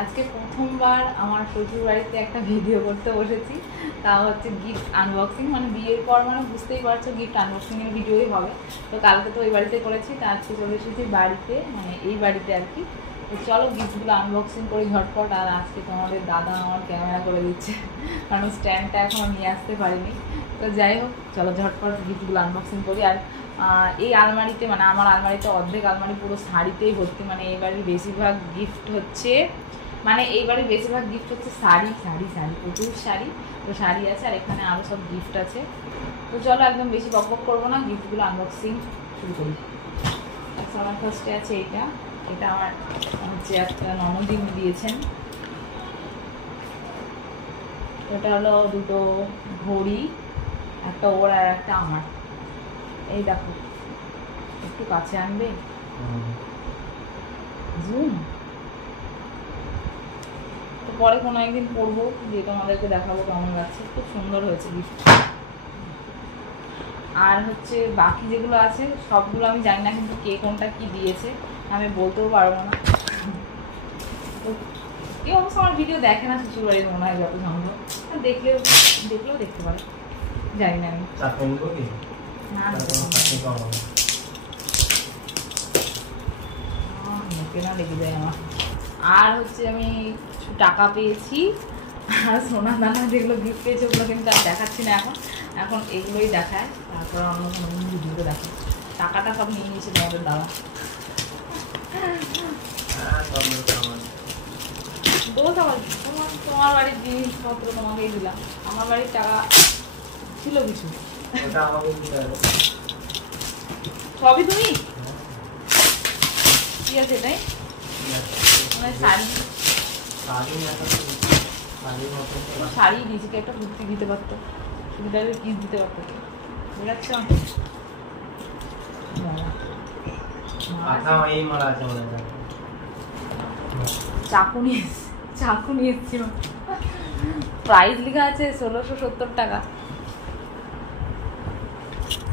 আজকে প্রথমবার আমার শ্বশুর বাড়িতে একটা ভিডিও করতে বসেছি, তা হচ্ছে গিফট আনবক্সিং। মানে বিয়ের পর মানে বুঝতেই পারছো গিফট আনবক্সিংয়ের ভিডিওই হবে। তো কালকে তো ওই বাড়িতে করেছি, তা আজকে চলে এসেছি বাড়িতে, মানে এই বাড়িতে আর কি। তো চলো গিফটগুলো আনবক্সিং করি ঝটপট। আর আজকে তোমাদের দাদা আমার ক্যামেরা করে দিচ্ছে, কারণ স্ট্যান্ডটা এখনও নিয়ে আসতে পারিনি। তো যাই হোক, চলো ঝটপট গিফটগুলো আনবক্সিং করি। আর এই আলমারিতে, মানে আমার আলমারিতে অর্ধেক আলমারি পুরো শাড়িতেই ভর্তি। মানে এইবারের বেশিরভাগ গিফট হচ্ছে, মানে এইবারের বেশিরভাগ গিফট হচ্ছে শাড়ি শাড়ি শাড়ি, প্রচুর শাড়ি। তো শাড়ি আছে আর এখানে আরও সব গিফট আছে। তো চলো একদম বেশি বকবক করবো না, গিফটগুলো আনবক্সিং শুরু করি। আমার ফার্স্টে আছে এইটা। এটা আমার হচ্ছে একটা ননদিন দিয়েছেন। এটা হলো দুটো ঘড়ি, একটা ওর আর একটা আমার। এই দেখো, একটু কাছে আনবে জুম। তো পরে কোনো একদিন পরবো, দিয়ে তোমাদেরকে দেখাবো কেমন লাগছে। খুব সুন্দর হয়েছে গিফট। আর হচ্ছে বাকি যেগুলো আছে সবগুলো আমি জানি না, কিন্তু কে কোনটা কি দিয়েছে আমি বলতেও পারবো না। তো কেউ অবশ্য আমার ভিডিও দেখে না শ্বশুরবাড়ির, মনে হয় যত সম্ভব। দেখলেও দেখতে পারে, জানি না আমি। না লেগে যায় আমার। আর হচ্ছে আমি কিছু টাকা পেয়েছি, আর সোনা দানা যেগুলো গিফট পেয়েছে ওগুলো কিন্তু আর দেখাচ্ছি না এখন। এখন এগুলোই দেখায়, তারপরে অন্য কোনো ভিডিওতে দেখায়। টাকাটা সব নিয়ে নিয়েছে তোমাদের দাদা। দোষ আমার, তোমার বাড়ির জিনিসপত্র তোমাকেই দিলাম, আমার বাড়ির টাকা ছিল কিছু, সবই তুমি। কি আছে এটাই? মানে শাড়ি দিয়েছি, একটা কুর্তি দিতে পারতো, চুড়িদারের পিস দিতে পারতো। বুঝাচ্ছ? চাকু নিয়ে এসেছিল, প্রাইস লেখা আছে 1670 টাকা।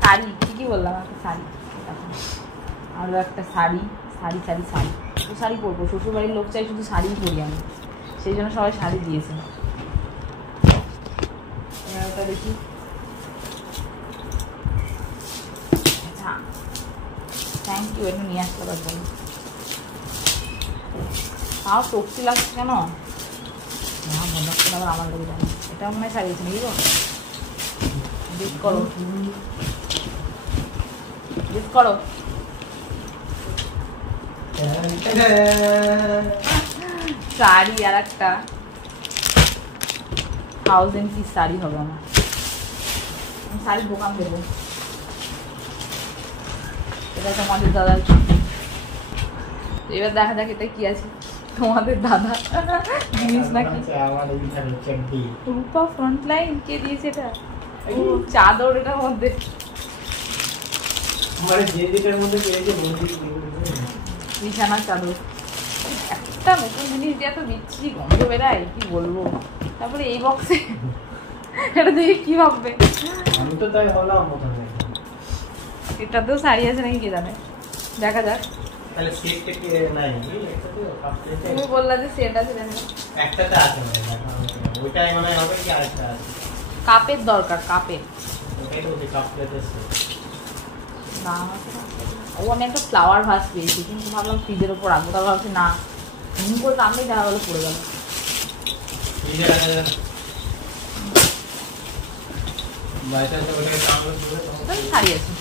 শাড়ি ঠিকই বললাম, একটা শাড়ি। আরও একটা শাড়ি, শাড়ি শাড়ি শাড়ি। তো শাড়ি পরবো, শ্বশুরবাড়ির লোক চাই শুধু শাড়িই পরি আমি, সেই জন্য সবাই শাড়ি দিয়েছে। ওটা দেখি। আচ্ছা, থ্যাংক ইউ, এটা নিয়ে আসতে পারবো না। তাও শক্তি লাগছে কেন? আবার আমার লোক জানি, এটা মনে হয় সারিয়েছে নাকি গো? গিফট করো, গিফট করো। শাড়ি আর একটা 1000 পিস শাড়ি হবে আমার। আমি শাড়ির দোকান দেবো। এটা তোমাদের দাদার। এবার দেখা যাক এটা কি আছে। তোমাদের দাদা জিনিস নাকি? রূপা ফ্রন্টলাইন কে দিয়েছে এটা? চাদর এটার মধ্যে। বিছানার চাদর। একটা নতুন জিনিস দিয়ে এত বিচ্ছিরি গন্ধ বেড়ায়, কি বলবো। তারপরে এই বক্সে এটা দেখে কি ভাববে? আমি তো তাই হলাম। এটাতেও শাড়ি আছে নাকি কে জানে, দেখা যাক। তাহলে সেটটা কি নাই? তুমি বললা যে সেট আছে, দেখো একটাতে আছে, মানে ওইটাই মনে হবে কি আরেকটা আছে। কাপের দরকার, কাপের। ওটাই তো ওই কাপ প্লেট আছে। না ও, আমি একটা ফ্লাওয়ার ভাস পেয়েছি, কিন্তু ভাবলাম ফ্রিজের ওপর রাখবো, তারপর ভাবছি না, ঘুম করে টানলেই দেখা গেলো পড়ে গেল। ফ্রিজে রাখা যাবে না। বাইরে আছে, ওটাকে টানলে পুরো ওটা শাড়ি আছে।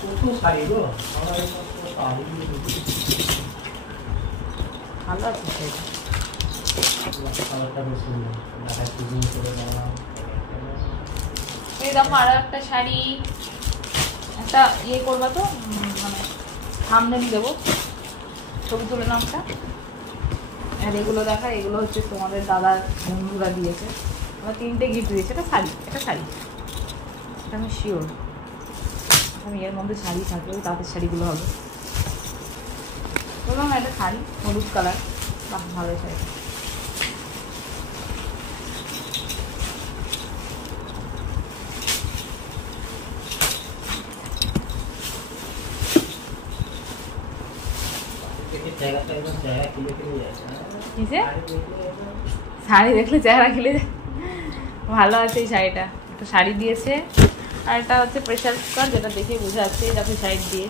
কত শাড়ি গো, আমার এই কত শাড়ি। ভালো আছে সেটা। কালারটা বেশ সুন্দর, ঢাকায় কুজিং করে দেওয়া। এই দেখো আরো একটা শাড়ি, একটা ইয়ে করবা তো, মানে থাম্বনেল দেবো, ছবি তুলে নামটা। আর এগুলো দেখা, এগুলো হচ্ছে তোমাদের দাদার বন্ধুরা দিয়েছে। আমার 3টে গিফট দিয়েছে। এটা শাড়ি, এটা শাড়ি, এটা আমি শিওর। আমি এর মধ্যে শাড়ি থাকে, ওই তাঁতের শাড়িগুলো হবে। বললাম একটা শাড়ি হলুদ কালার, বাহ ভালো শাড়ি। জায়গাটা একদম চেহারা কিলে কিলে যাচ্ছে কিসে শাড়ি দেখলে চেহারা খিলে যায়। ভালো আছে এই শাড়িটা, একটা শাড়ি দিয়েছে আর এটা হচ্ছে প্রেশার কুকার, যেটা দেখে বোঝা যাচ্ছে দেখো সাইড দিয়ে।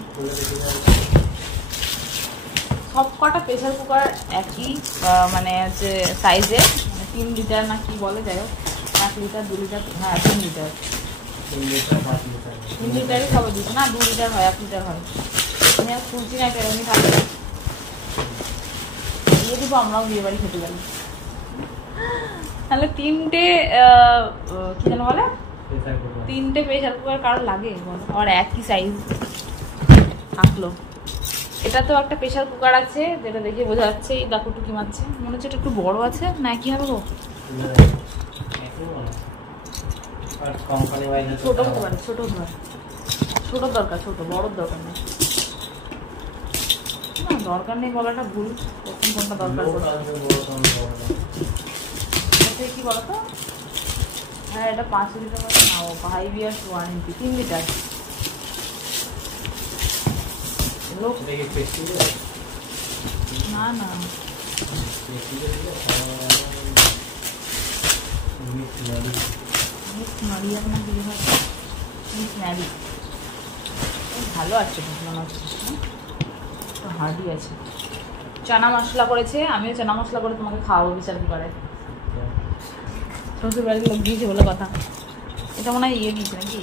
সব কটা প্রেশার কুকার একই মানে হচ্ছে সাইজে, মানে 3 লিটার না কি বলে, যাই হোক 1 লিটার 2 লিটার, হ্যাঁ 3 লিটার 3 লিটারই খাবার দিচ্ছে না, 2 লিটার হয় 1 লিটার হয়। আমি আর খুলছি না, এটা এমনি থাকবে দিয়ে দেবো, আমরাও বিয়ে বাড়ি খেতে পারি। তাহলে 3টে কি যেন বলে, 3টে প্রেশার কুকার কারোর লাগে বলো, আর একই সাইজ থাকলো। এটা তো একটা প্রেশার কুকার আছে যেটা দেখে বোঝা যাচ্ছে, এই দেখো টুকি মারছে, মনে হচ্ছে এটা একটু বড় আছে না, কি হবে গো? ছোট কুকার, ছোট কুকার, ছোট দরকার, ছোট বড় দরকার নেই। না দরকার নেই বলাটা ভুল, প্রথম কোনটা দরকার কি বলতো? হ্যাঁ এটা 5 লিটার মতো নাও, 5 years ওয়ারেন্টি, 3 লিটার। না না ভালো আছে মনে হচ্ছে, হার্ডি আছে। চানা মশলা করেছে, আমিও চানা মশলা করে তোমাকে খাওয়াবো বিচার কুকারে। শ্বশুর বাড়ির লোক দিয়েছে বলে কথা। এটা মনে হয় ইয়ে দিয়েছে নাকি,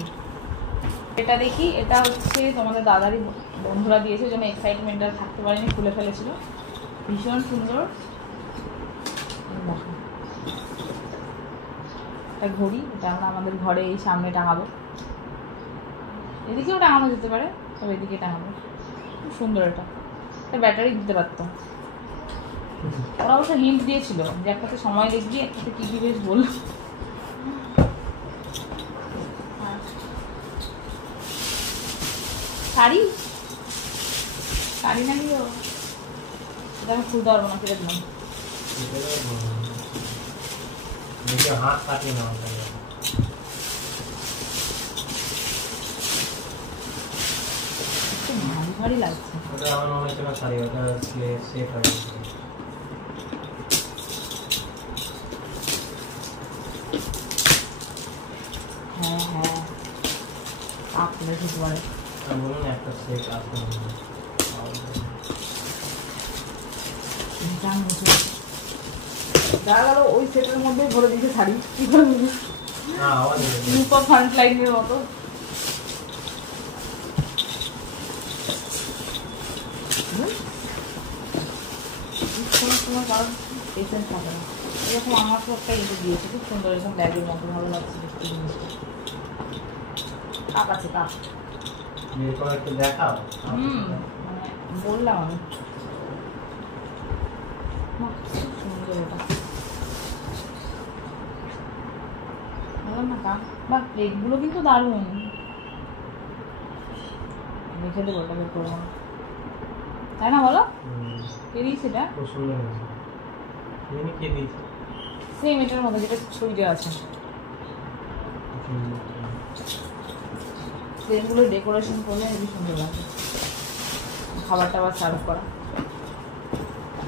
এটা দেখি। এটা হচ্ছে তোমাদের দাদারই বন্ধুরা দিয়েছে, জন্য এক্সাইটমেন্টটা থাকতে পারেনি, খুলে ফেলেছিল। ভীষণ সুন্দর দেখো, একটা ঘড়ি, এটা আমরা আমাদের ঘরে এই সামনে টাঙাবো, এদিকেও টাঙানো যেতে পারে, তবে এদিকে টাঙাবো। খুব সুন্দর এটা, ব্যাটারি দিতে পারতো। ওরা অবশ্য হিন্ট দিয়েছিল যে একটাতে সময় দেখবি, একটাতে কি কি বেশ বললো। শাড়ি শাড়ি নাকি ও, এটা আমি খুলতে পারবো না, ফিরে দিলাম। হাত কাটিয়ে না ভারী ভারী লাগছে। ওটা আমার মনে হচ্ছে না শাড়ি, ওটা সেট হবে। হ্যাঁ হ্যাঁ আপনার ঠিক বলে, বলুন একটা সেট আসবে যা গেল ওই সেটের মধ্যেই ভরে দিয়েছে শাড়ি, কি করে বুঝি ফ্রন্ট লাইনের মতো। কোনো সময় কারণ পেশেন্ট থাকে না, এরকম আমার তো একটা ইয়ে দিয়েছে, খুব সুন্দর, এরকম ব্যাগের মতো ভালো লাগছে দেখতে জিনিসটা। কাপ আছে, কাপ একটু দেখাও। মানে বললাম আমি খুব সুন্দর এটা, বললাম না কাপ বা প্লেটগুলো কিন্তু দারুণ। রেখে দেবো ওটাকে করবো, তাই না বলো? কে দিয়েছে এটা? খুব সুন্দর কে দিয়েছে? সেম এটার মধ্যে যেটা ছবি দেওয়া আছে, প্লেটগুলো ডেকোরেশন করলে খুবই সুন্দর লাগে। খাবার টাবার সার্ভ করা,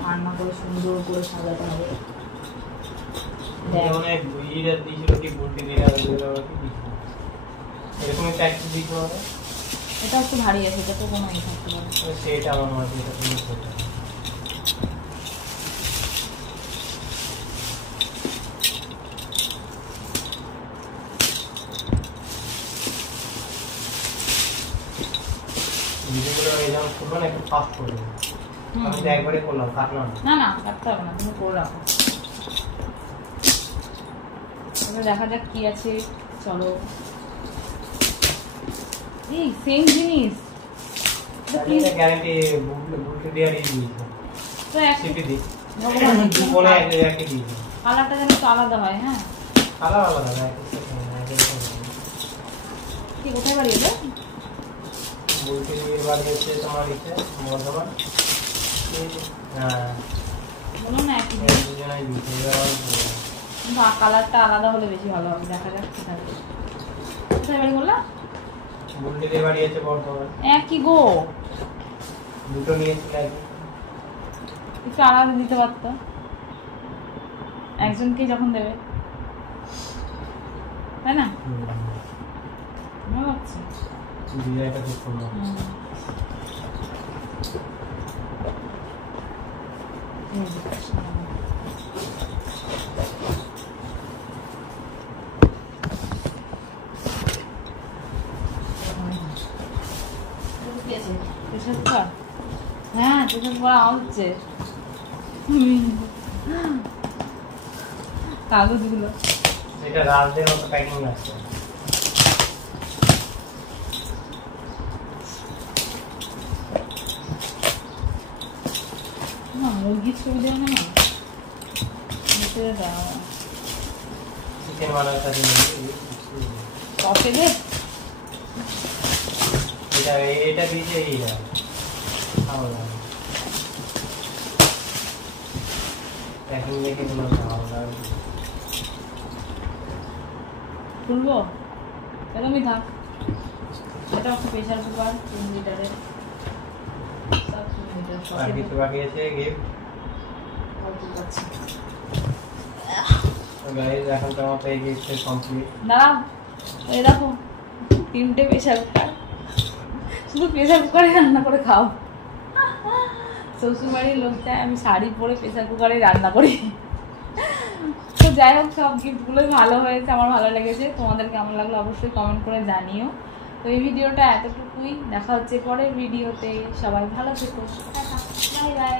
রান্না করে সুন্দর করে সাজাতে হবে। এটা একটু ভারী আছে, এটা তো কোনো থাকতে পারে, সেটা আমার মনে হয় একবারে করলাম, কাটলাম না না কাটতে হবে না, তুমি করে রাখো। দেখা যাক কি আছে, চলো। এই সেম জিনিস গ্যারান্টি বুকে দিয়ে দিয়েছে তো সিপি দি বলে একই দিয়েছে। কালারটা যেন একটু আলাদা হয়। হ্যাঁ কালার আলাদা না, কি কোথায় বাড়ি এটা? বুকে দিয়ে বাড়ি হচ্ছে তোমার ইচ্ছে বর্ধমান। হ্যাঁ বলো না একই দিন, কিন্তু কালারটা আলাদা হলে বেশি ভালো হবে। দেখা যাক কি থাকে। কোথায় বাড়ি বললা? বুকে দিয়ে বাড়ি হচ্ছে বর্ধমান। একই গো, দুটো নিয়েছি একটু আলাদা দিতে পারতো একজনকে যখন দেবে, তাই না? মনে হচ্ছে ডিজাইনটা খুব সুন্দর। হ্যাঁ টিউশন পড়া হচ্ছে কাগজগুলো এটা রাজদের মতো প্যাকিং আছে। না মুরগির ছবি দেওয়া না চিকেন বানার সাথে কফে দে এটা দিয়েছে এইটা খাওয়া দাওয়া প্যাকিং দেখে কোনো খাওয়া দাওয়া খুলবো এরকমই থাক। এটা একটা প্রেশার কুকার 3 লিটারের, আর কিছু বাকি আছে গিফট। তো গাইস এখন তো আমার এই গিফট কমপ্লিট। দাঁড়াও এই দেখো 3টে প্রেশার কুকার, শুধু প্রেশার কুকারে রান্না করে খাও। শ্বশুরবাড়ির লোক চায় আমি শাড়ি পরে প্রেশার কুকারে রান্না করি। তো যাই হোক সব গিফটগুলোই ভালো হয়েছে, আমার ভালো লেগেছে। তোমাদের কেমন লাগলো অবশ্যই কমেন্ট করে জানিও। তো এই ভিডিওটা এতটুকুই, দেখা হচ্ছে পরের ভিডিওতে। সবাই ভালো থেকো, বাই বাই।